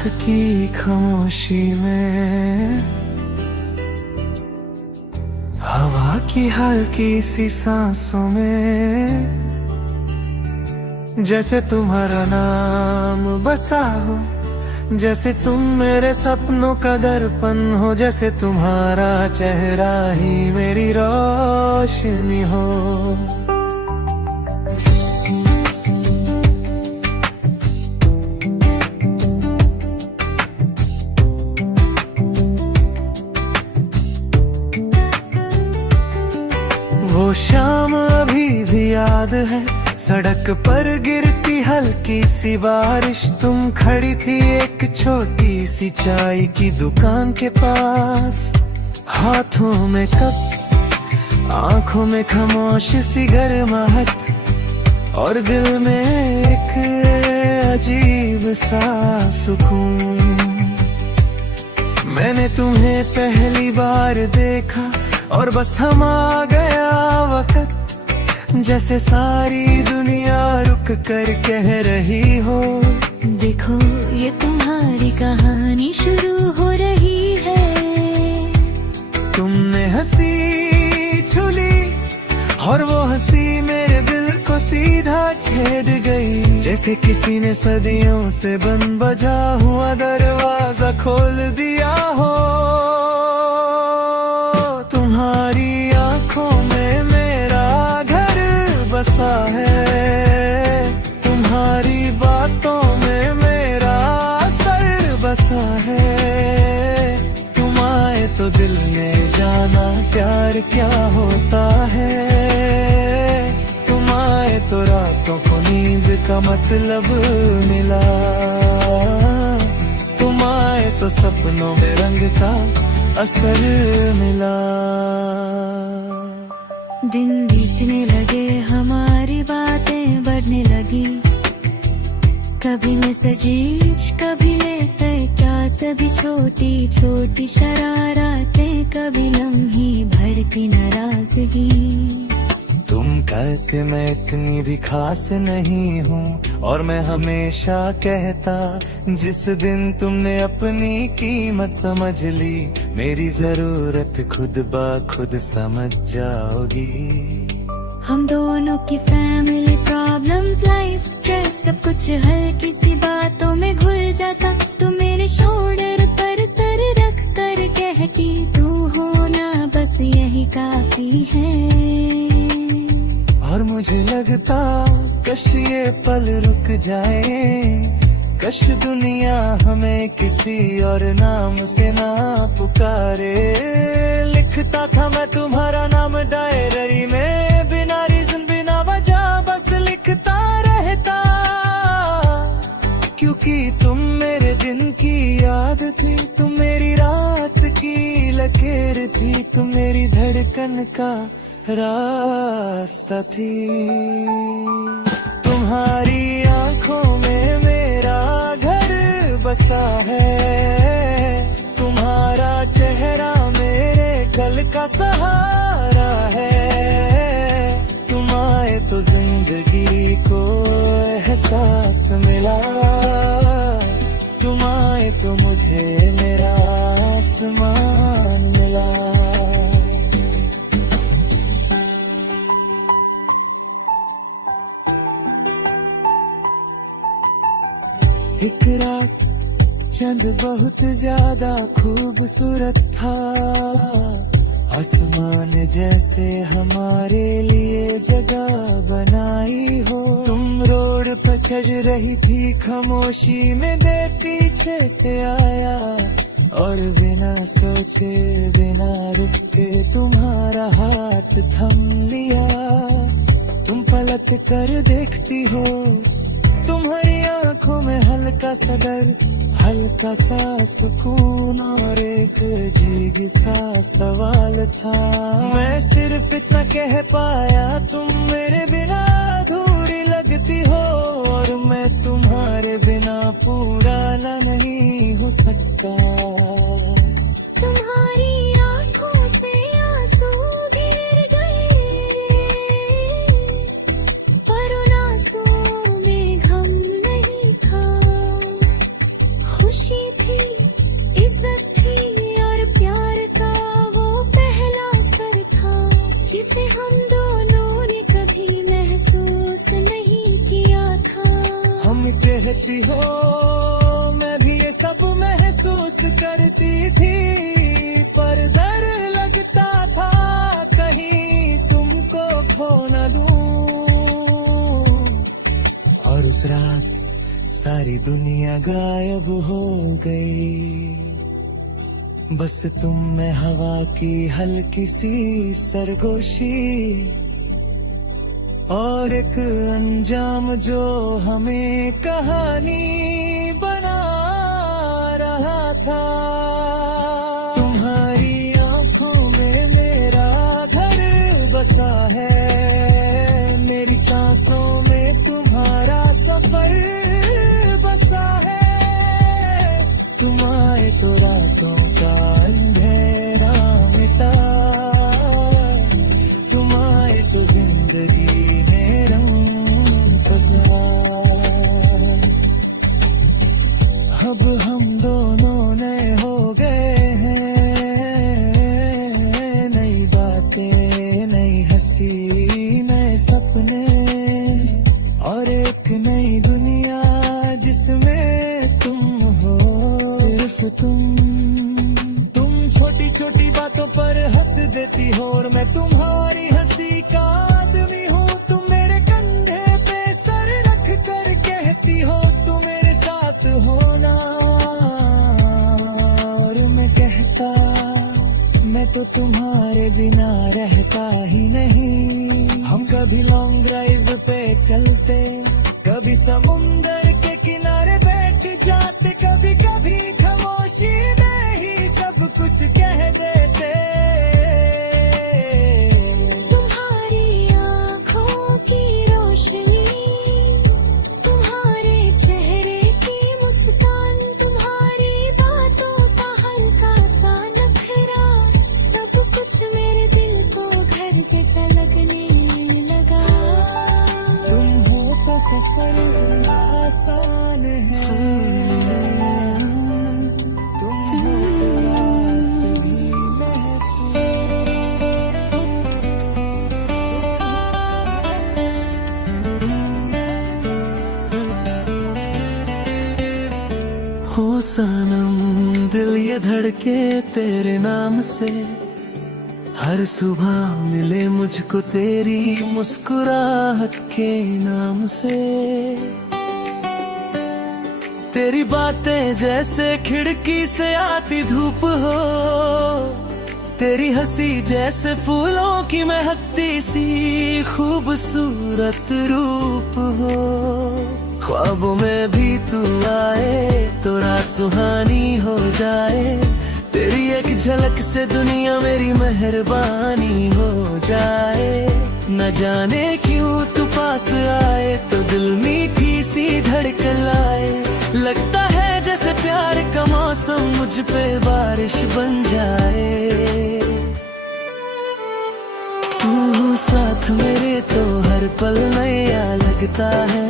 रात की खामोशी में हवा की हल्की सी सांसों में जैसे तुम्हारा नाम बसा हो, जैसे तुम मेरे सपनों का दर्पण हो, जैसे तुम्हारा चेहरा ही मेरी रोशनी हो। वो शाम अभी भी याद है, सड़क पर गिरती हल्की सी बारिश, तुम खड़ी थी एक छोटी सी चाय की दुकान के पास, हाथों में कप, आंखों में खामोश सी गर्माहट और दिल में एक अजीब सा सुकून। मैंने तुम्हें पहली बार देखा और बस थमा गया वक्त, जैसे सारी दुनिया रुक कर कह रही हो, देखो ये तुम्हारी कहानी शुरू हो रही है। तुमने हंसी छुली और वो हंसी मेरे दिल को सीधा छेड़ गई, जैसे किसी ने सदियों से बंद बजा हुआ दरवाजा खोल दिया हो। तुम्हारी आंखों में मेरा घर बसा है, तुम्हारी बातों में मेरा सर बसा है। तुम आए तो दिल ने जाना प्यार क्या होता है, तुम आए तो रातों को नींद का मतलब मिला, तुम आए तो सपनों में रंग का असर मिला। दिन बीतने लगे, हमारी बातें बढ़ने लगी, कभी मैसेज कभी लेते क्लास, कभी छोटी छोटी शरारतें, कभी लम्हे भर की नाराजगी। तुम कहते मैं इतनी भी खास नहीं हूँ और मैं हमेशा कहता, जिस दिन तुमने अपनी कीमत समझ ली, मेरी जरूरत खुद ब खुद समझ जाओगी। हम दोनों की फैमिली प्रॉब्लम्स, लाइफ स्ट्रेस, सब कुछ हल्की सी बातों में घुल जाता। तू मेरे शोल्डर पर सर रख कर कहती, तू होना बस यही काफी है। और मुझे लगता कश ये पल रुक जाए, कश दुनिया हमें किसी और नाम से ना पुकारे। लिखता था मैं तुम्हारा नाम डायरी में, बिना रीजन बिना वजह बस लिखता रहता, क्योंकि तुम मेरे दिन की याद थी, तुम मेरी रात की लकीर थी, तुम मेरी धड़कन का रास्ता थी। तुम्हारी आंखों में मेरा घर बसा है, तुम्हारा चेहरा मेरे कल का सहारा है। तुम आए तो जिंदगी को एहसास मिला, तुम आए तो मुझे मेरा आसमान मिला। एक रात चंद बहुत ज्यादा खूबसूरत था, आसमान जैसे हमारे लिए जगह बनाई हो। तुम रोड पर चढ़ रही थी खामोशी में, दे पीछे से आया और बिना सोचे बिना रुके तुम्हारा हाथ थम लिया। तुम पलट कर देखती हो, तुम्हारी आंखों में हल्का सा डर, हल्का सा सुकून और एक अजीब सा सवाल था। मैं सिर्फ इतना कह पाया, तुम मेरे बिना अधूरी लगती हो, और मैं तुम्हारे बिना पूरा नहीं हो सकता। तुम्हारी आंखों से आंसू गिर गए, पर उन आंसुओं में गम नहीं था, खुशी कहती हो, मैं भी ये सब महसूस करती थी, पर डर लगता था कहीं तुमको खो न दूं। और उस रात सारी दुनिया गायब हो गई, बस तुम में हवा की हल्की सी सरगोशी, और एक अंजाम जो हमें कहानी बना रहा था। तुम्हारी आंखों में मेरा घर बसा है, मेरी सांसों में तुम्हारा सफर बसा है। तुम आए तो रातों का अंधेरा मिटा, तुम आए तो जिंदगी ने रंग बदला। अब हम दोनों नए हो गए हैं, नई बातें, नई हंसी, नए सपने, और एक नई दुनिया जिसमें तुम हो, सिर्फ तुम। छोटी छोटी बातों पर हंस देती हो और मैं तुम्हारी हंसी का आदमी हूँ। तुम मेरे कंधे पे सर रख कर कहती हो तुम मेरे साथ होना, और मैं कहता मैं तो तुम्हारे बिना रहता ही नहीं। हम कभी लॉन्ग ड्राइव पे चलते, कभी समुंदर के किनारे बैठ जाते, कभी कभी खामोशी में ही सब कुछ कह देते। तुम्हारी आँखों की रोशनी, तुम्हारे चेहरे की मुस्कान, तुम्हारी बातों का हल्का सा नखरा, सब कुछ मेरे दिल को घर जैसा लगने लगा। तुम हो तो सफर आसान है, तुम हो तो रात भी महफूज। हो सनम दिल ये धड़के तेरे नाम से, हर सुबह मिले मुझको तेरी मुस्कुराहट के नाम से। तेरी बातें जैसे खिड़की से आती धूप हो, तेरी हंसी जैसे फूलों की महकती सी खूबसूरत रूप हो। ख्वाबों में भी तू आए तो रात सुहानी हो जाए, तेरी एक झलक से दुनिया मेरी मेहरबानी हो जाए। न जाने क्यों तू पास आए तो दिल मीठी सी धड़कन लाए, लगता है जैसे प्यार का मौसम मुझ पे बारिश बन जाए। तू साथ मेरे तो हर पल नया लगता है,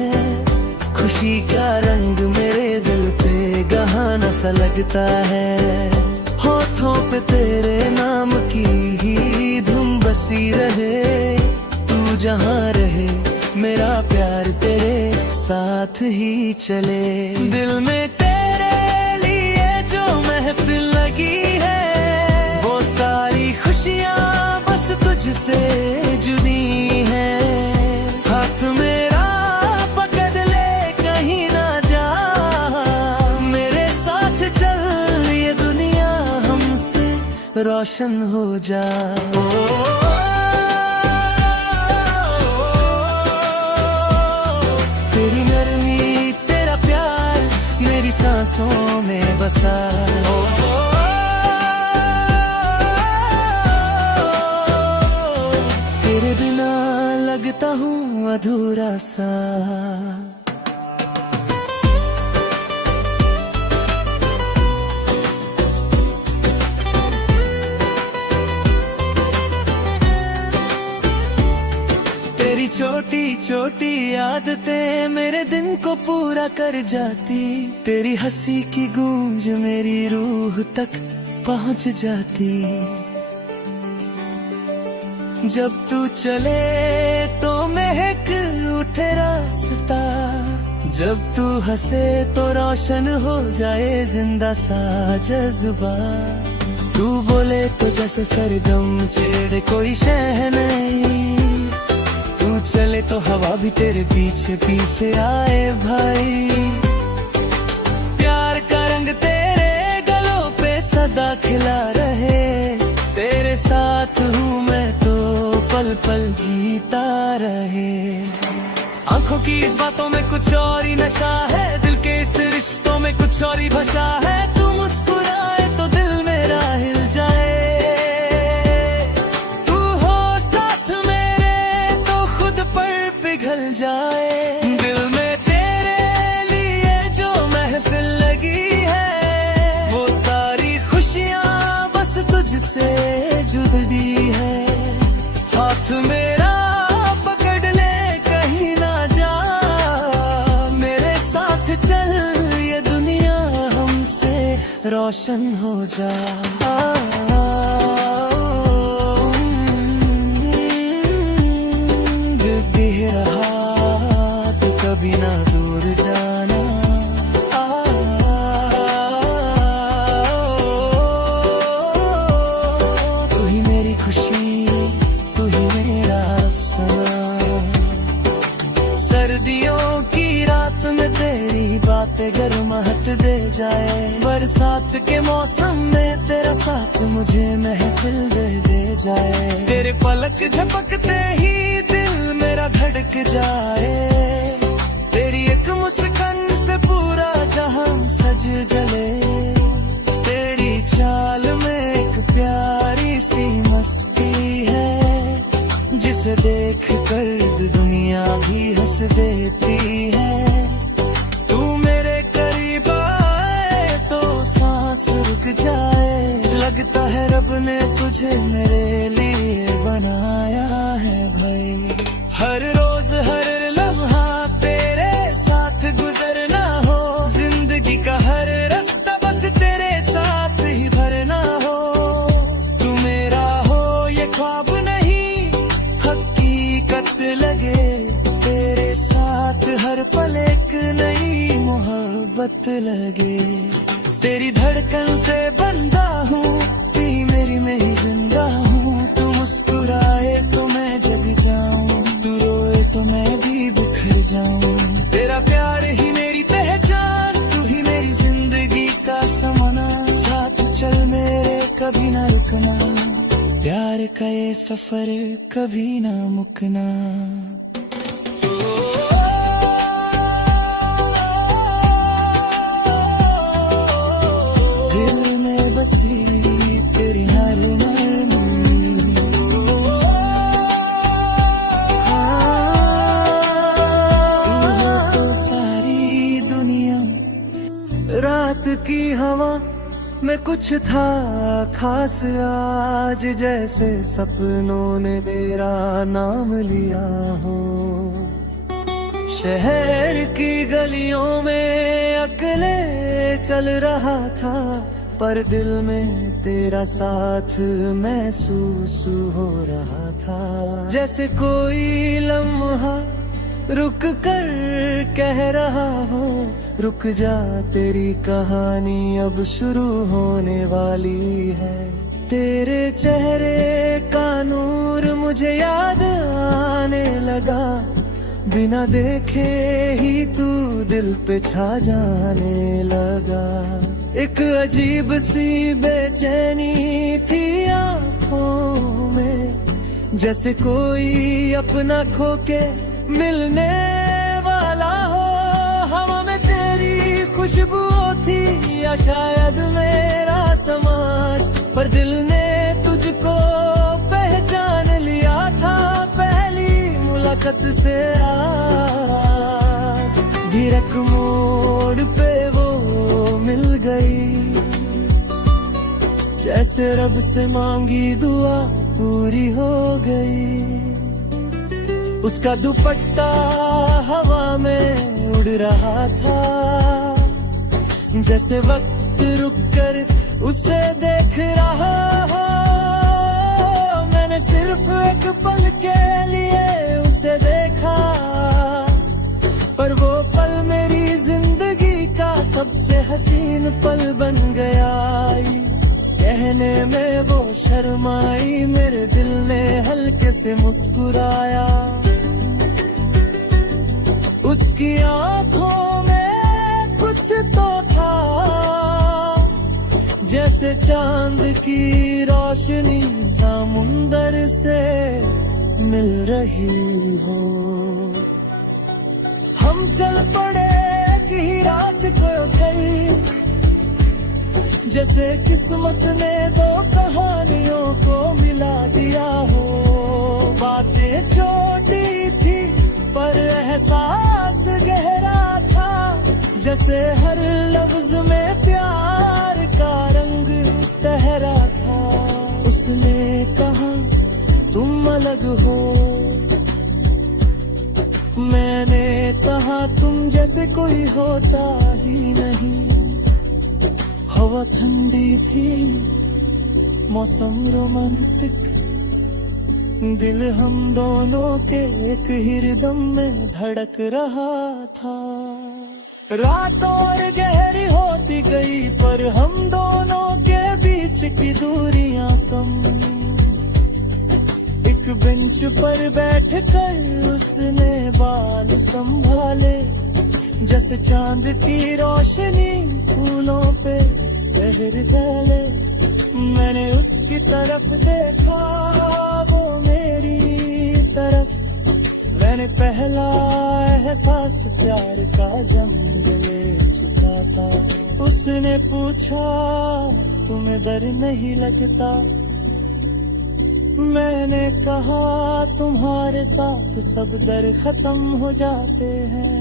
खुशी का रंग मेरे दिल पे गहाना सा लगता है। होठों पे तेरे नाम की ही धुन बसी रहे, तू जहाँ रहे मेरा प्यार तेरे साथ ही चले। दिल में तेरे लिए जो महफिल लगी है, वो सारी खुशियाँ बस तुझसे जुड़ी हैं। हाथ मेरा पकड़ ले कहीं ना जा, मेरे साथ चल ये दुनिया हमसे रोशन हो जा। तेरी नरमी तेरा प्यार मेरी सांसों में बसा, तेरे बिना लगता हूँ अधूरा सा। तेरी छोटी छोटी आदतें मेरे दिन को पूरा कर जाती, तेरी हंसी की गूंज मेरी रूह तक पहुंच जाती। जब तू चले तो महक उठे रास्ता, जब तू हंसे तो रोशन हो जाए जिंदा सा जज्बा, तू बोले तो जैसे सरगम छेड़े कोई शहनाई, तू चले तो हवा भी तेरे पीछे पीछे आए भाई। प्यार का रंग तेरे गलों पे सदा खिला रहे, तेरे साथ हूँ मैं तो पल पल जीता रहे। आंखों की इस बातों में कुछ और ही नशा है, दिल के इस रिश्तों में कुछ और ही भाषा है। तू मुस्कुराए तो दिल मेरा हिल जाए, तू हो साथ मेरे तो खुद पर पिघल जाए। दिल में तेरे लिए जो महफिल लगी है, वो सारी खुशियाँ बस तुझसे जुड़ी है। हाथ मेरा रोशन हो जा। दिख रहा तो कभी ना दूर जाना, तू ही मेरी खुशी, तू ही मेरा अफसाना। सर्दियों की रात में तेरी बातें गर्माहट दे जाए, बरसात के मौसम में तेरा साथ मुझे महफिल दे जाए। तेरे पलक झपकते ही दिल मेरा धड़क जाए, तेरी एक मुस्कान से पूरा जहां सज जले। तेरी चाल में एक प्यारी सी मस्ती है, जिसे देख कर दुनिया भी हंस देती है। रुक जाए, लगता है रब ने तुझे मेरे लिए बनाया है भाई। हर रोज हर लम्हा तेरे साथ गुजरना हो, जिंदगी का हर रास्ता बस तेरे साथ ही भरना हो। तू मेरा हो ये ख्वाब नहीं हकीकत लगे, तेरे साथ हर पल एक नई मोहब्बत लगे। तेरी धड़कन से बंधा हूँ, तेरी मेरी में ही जिंदा हूँ। तू मुस्कुराए तो मैं जग जाऊँ, तू रोए तो मैं भी बिखर जाऊँ। तेरा प्यार ही मेरी पहचान, तू ही मेरी जिंदगी का समाना। साथ चल मेरे कभी ना रुकना, प्यार का ये सफर कभी ना मुकना। तेरी हर नरमी, तो सारी दुनिया। रात की हवा में कुछ था खास आज, जैसे सपनों ने मेरा नाम लिया हो। शहर की गलियों में अकेले चल रहा था, पर दिल में तेरा साथ महसूस हो रहा था। जैसे कोई लम्हा रुक कर कह रहा हो, रुक जा तेरी कहानी अब शुरू होने वाली है। तेरे चेहरे का नूर मुझे याद आने लगा, बिना देखे ही तू दिल पे छा जाने लगा। एक अजीब सी बेचैनी थी आँखों में, जैसे कोई अपना खो के मिलने वाला हो। हवा में तेरी खुशबू थी या शायद मेरा समाज, पर दिल ने तुझको पहचान लिया था पहली मुलाकात से। आज गिरक मोड़ पे वो मिल गई, जैसे रब से मांगी दुआ पूरी हो गई। उसका दुपट्टा हवा में उड़ रहा था, जैसे वक्त रुक कर उसे देख रहा हो। मैंने सिर्फ एक पल के लिए उसे देखा, पर वो पल मेरी जिंदगी का सबसे हसीन पल बन गया। कहने में वो शर्माई, मेरे दिल ने हल्के से मुस्कुराया। उसकी आंखों में कुछ तो था, जैसे चांद की रोशनी समुंदर से मिल रही हो। हम चल पड़े एक ही रास्ते पर, जैसे किस्मत ने दो कहानियों को मिला दिया हो। बातें छोटी थी पर एहसास गहरा था, जैसे हर लफ्ज में प्यार का रंग तहरा था। उसने कहा तुम अलग हो, मैंने कहा तुम जैसे कोई होता ही नहीं। हवा ठंडी थी, मौसम रोमांटिक, दिल हम दोनों के एक ही रिदम में धड़क रहा था। रात और गहरी होती गई पर हम दोनों के बीच की दूरियां कम। एक बेंच पर बैठकर उसने बाल संभाले, जैसे चांद की रोशनी फूलों पे लहर डाले। मैंने उसकी तरफ देखा, वो मेरी तरफ। मैंने पहला एहसास प्यार का जम ले चुका था। उसने पूछा तुम्हें डर नहीं लगता? मैंने कहा तुम्हारे साथ सब डर खत्म हो जाते हैं।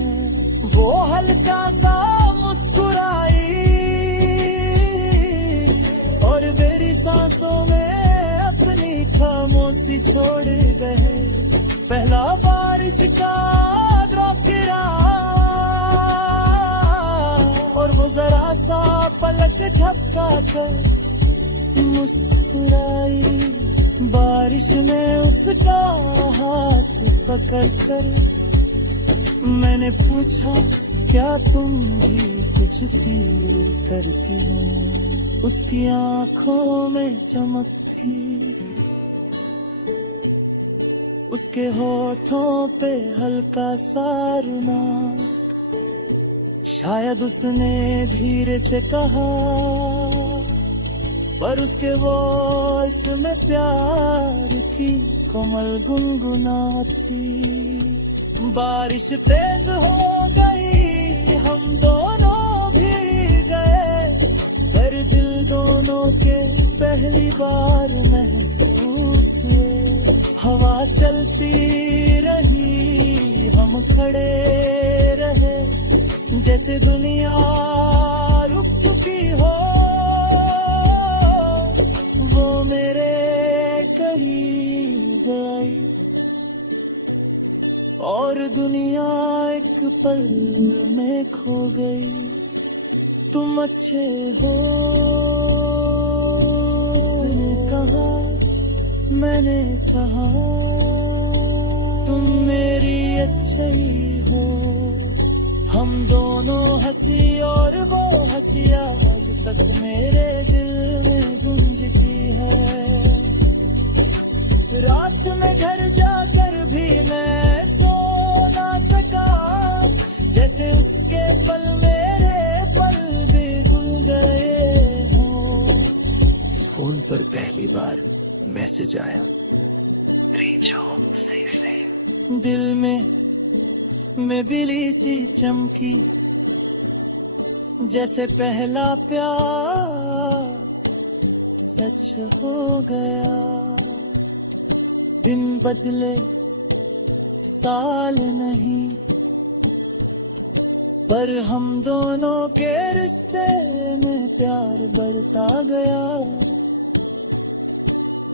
वो हल्का सा मुस्कुराई और मेरी सांसों में अपनी खामोशी छोड़ गए। पहला बारिश का ड्रॉप गिरा और वो जरा सा पलक झपका कर मुस्कुराई। बारिश ने उसका हाथ पकड़ कर मैंने पूछा क्या तुम भी कुछ फील करती हो? उसकी आंखों में चमक थी, उसके होठों पे हल्का सा रुमाल। शायद उसने धीरे से कहा पर उसके वॉइस में प्यार की कोमल गुनगुनाती। बारिश तेज हो गई, हम दोनों भी गए, पर दिल दोनों के पहली बार महसूस हुए। हवा चलती रही, हम खड़े रहे, जैसे दुनिया रुक चुकी हो। वो मेरे करीब आई और दुनिया एक पल में खो गई। तुम अच्छे हो उसने कहा, मैंने कहा तुम मेरी अच्छी हो। हम दोनों हंसी और वो हंसी आज तक मेरे दिल में गूंजती है। रात में घर जाकर भी मैं सो ना सका, जैसे उसके पल मेरे पल भी भूल गए हों। फोन पर पहली बार मैसेज आया, दिल में बिजली सी चमकी, जैसे पहला प्यार सच हो गया। दिन बदले साल नहीं, पर हम दोनों के रिश्ते में प्यार बढ़ता गया।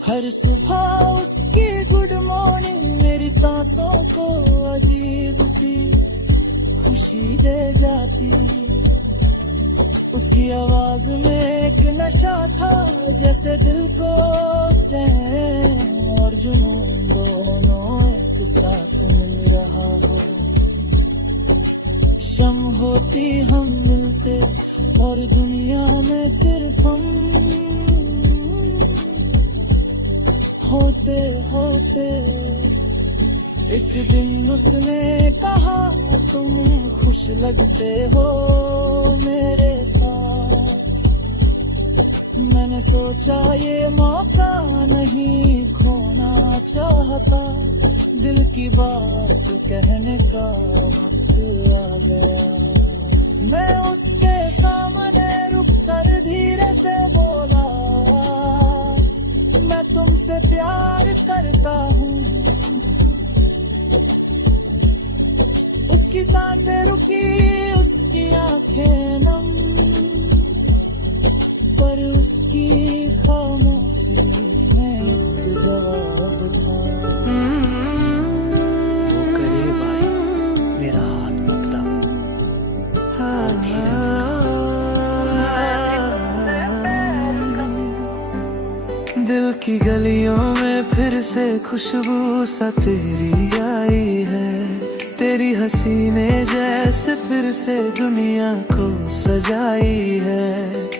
हर सुबह उसकी गुड मॉर्निंग मेरी सांसों को अजीब सी खुशी दे जाती। उसकी आवाज में एक नशा था, जैसे दिल को चैन और जुनून दोनों एक साथ मिल रहा हो। शम होती हम मिलते और दुनिया में सिर्फ हम होते होते। एक दिन उसने कहा तुम खुश लगते हो मेरे साथ। मैंने सोचा ये मौका नहीं खोना चाहता, दिल की बात कहने का वक्त आ गया। मैं उसके सामने रुक कर धीरे से बोला, मैं तुमसे प्यार करता हूँ। उसकी सांसें रुकी, उसकी आंखें नम, पर उसकी खामोशी में एक जवाब था। वो करीब आई, मेरा हाथ पकड़ा और धीरे से कहा, दिल की गलियों में फिर से खुशबू सा तेरी आई है। तेरी हंसी ने जैसे फिर से दुनिया को सजाई है।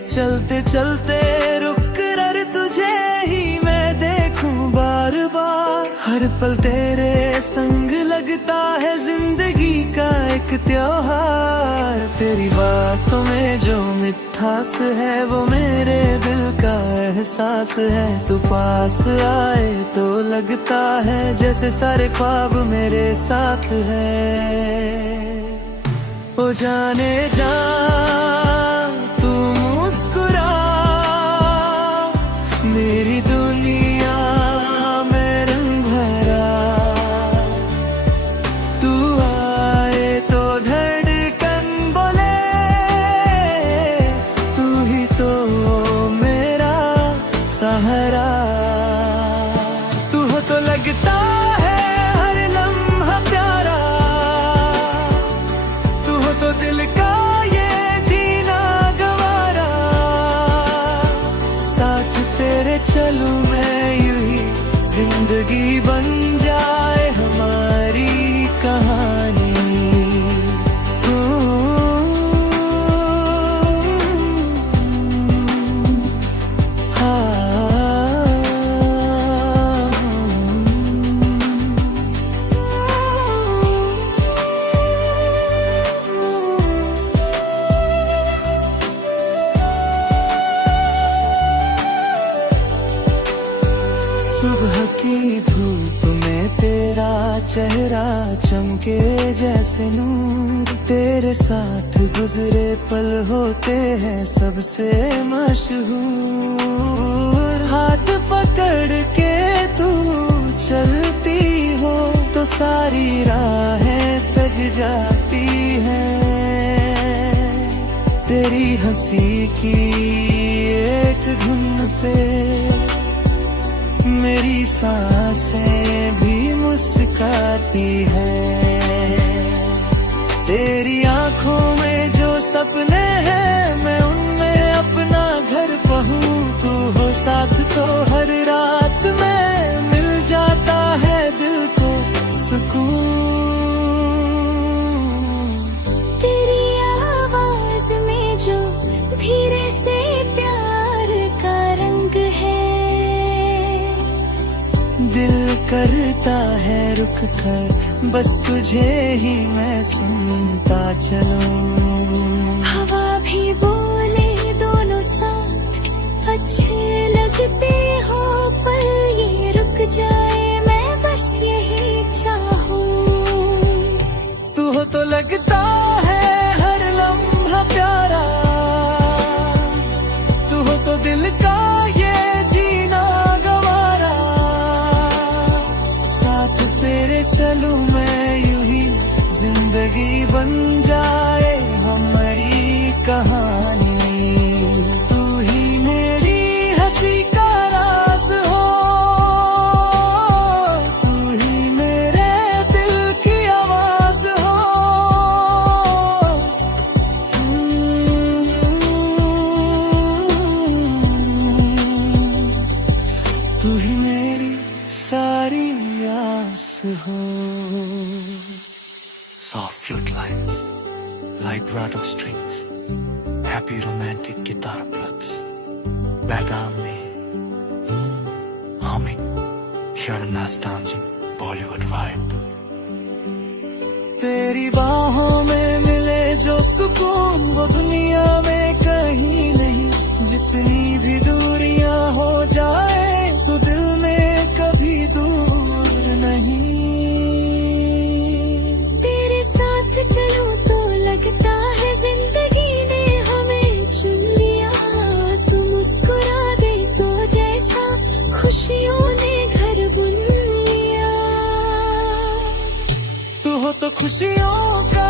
चलते चलते रुक कर तुझे ही मैं देखूं बार बार। हर पल तेरे संग लगता है जिंदगी का एक त्योहार। तेरी बातों में जो मिठास है वो मेरे दिल का एहसास है। तू पास आए तो लगता है जैसे सारे ख्वाब मेरे साथ है। ओ जाने जा तू मुस्कुरा, मेरी दुनिया में रंग भरा। तू आए तो धड़कन बोले, तू ही तो मेरा सहारा। तू हो तो लगता है हर लम्हा प्यारा, तू हो तो दिल का ये जीना गवारा। साथ तेरे चलूं मैं यूं ही, जिंदगी बन जाए हमारी कहानी। सुबह की धूप में तेरा चेहरा चमके जैसे नूर। तेरे साथ गुजरे पल होते हैं सबसे मशहूर। हाथ पकड़ के तू चलती हो तो सारी राहें सज जाती हैं। तेरी हंसी की एक धुन पे मेरी सांसें भी मुस्कुराती हैं। तेरी आंखों में जो सपने हैं मैं उनमें अपना घर पाऊं। तू हो साथ तो हर रात में मिल जाता है दिल को सुकून। तेरी आवाज में जो धीरे से प्यार का रंग है, दिल करता है रुक कर बस तुझे ही मैं सुनता चलूं। हवा भी बोले दोनों साथ अच्छे लगते हो, पर ये रुक जाए मैं बस यही चाहूं। तू हो तो लगता है हर लम्हा प्यारा, तू हो तो दिल का ये जीना गवारा। साथ तेरे चलूं मैं यूं ही, जिंदगी बन जाए हमारी कहानी। तू ही मेरी हंसी का राज हो, तू ही मेरे दिल की आवाज हो। तू ही मेरी सारी आस हो। soft flute lines like Rado strings, happy romantic guitar plugs, background में humming, hear a nostalgic Bollywood vibe. तेरी बाहों में मिले जो सुकून वो दुनिया में कहीं नहीं, जितनी भी दूरियां हो जाए तो दिल में कभी दूर नहीं। तेरे साथ चलूं तो लगता है जिंदगी ने हमें चुन लिया, तू मुस्कुरा दे तो जैसा खुशियों ने घर बुन लिया। तू हो तो खुशियों का